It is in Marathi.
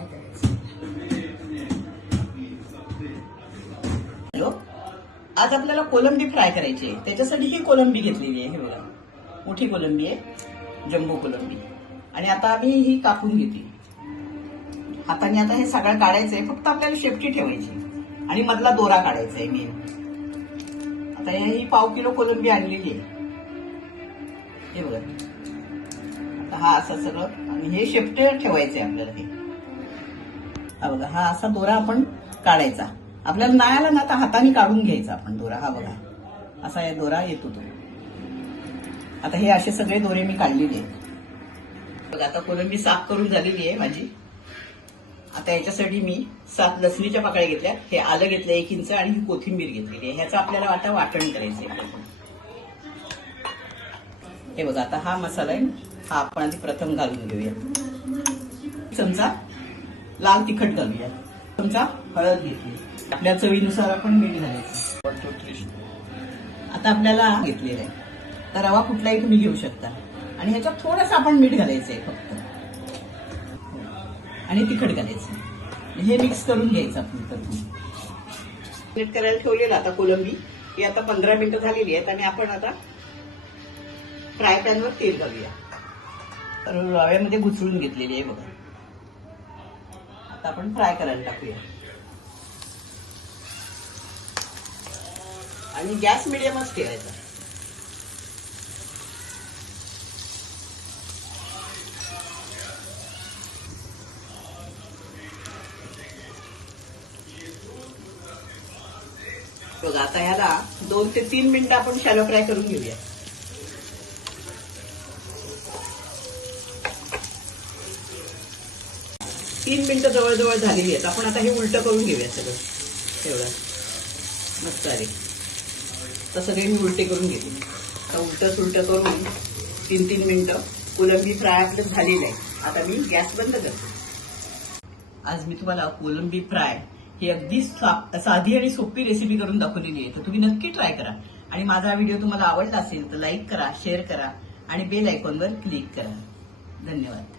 फ्राय करायचं. हॅलो, आज आपल्याला कोलंबी फ्राय करायची आहे. त्याच्यासाठी ही कोलंबी घेतलेली आहे. हे बघा, मोठी कोलंबी आहे, जम्बो कोलंबी. आणि आता आम्ही ही कापून घेतली हाताने. आता हे सगळं काढायचंय, फक्त आपल्याला शेपटी ठेवायची आणि मधला दोरा काढायचा आहे मेन. आता ही पाव किलो कोलंबी आणलेली आहे. हे बघा, आता हा असं सगळं, आणि हे शेपटे ठेवायचे आपल्याला. हे हा बघा, हा असा दोरा आपण काढायचा. आपल्याला नाही आला ना तर हाताने काढून घ्यायचा आपण दोरा. हा बघा, असा या दोरा येतो तो. आता हे असे सगळे दोरे मी काढलेले आहेत. बघा, आता कोलंबी साफ करून झालेली आहे माझी. आता याच्यासाठी मी 7 लसणीच्या पाकळ्या घेतल्या, हे आलं घेतलं 1 इंच, आणि ही कोथिंबीर घेतलेली आहे. ह्याचं आपल्याला आता वाटण करायचंय. हे बघा, आता हा मसाला आहे, हा आपण आधी प्रथम घालून घेऊया. चमचा लाल तिखट घालूया, चमचा हळद घेतली, आपल्या चवीनुसार आपण मीठ घालायचं. आता आपल्याला घेतलेलं आहे, तर रवा कुठलाही तुम्ही घेऊ शकता. आणि ह्याच्यात थोडंसं आपण मीठ घालायचंय फक्त, आणि तिखट घालायचं. हे मिक्स करून घ्यायचं आपण. मीठ करायला ठेवलेलं आता कोलंबी ही आता 15 मिनिटं झालेली आहेत. आणि आपण आता फ्राय पॅनवर तेल घालूया. तर रव्यामध्ये घुसळून घेतलेली आहे बघा. आता आपण फ्राय करायला टाकूया. आणि गॅस मिडियमच ठेवायचा. बघा, आता ह्याला 2 ते 3 मिनिटं आपण शॅलो फ्राय करून घेऊया. तीन मिनिटं जवळजवळ झालेली आहेत. आपण आता हे उलटं करून घेऊया सगळं. एवढं मस्त आले. तर सगळे मी उलटे करून घेते. आता उलटं सुलटं करून 3-3 मिनिटं कोलंबी फ्राय आपलं झालेलं आहे. आता मी गॅस बंद करते. आज मी तुम्हाला कोलंबी फ्राय ही अगदी साधी आणि सोपी रेसिपी करून दाखवलेली आहे. तर तुम्ही नक्की ट्राय करा. आणि माझा व्हिडिओ तुम्हाला आवडला असेल तर लाईक करा, शेअर करा, आणि बेल आयकॉनवर क्लिक करा. धन्यवाद.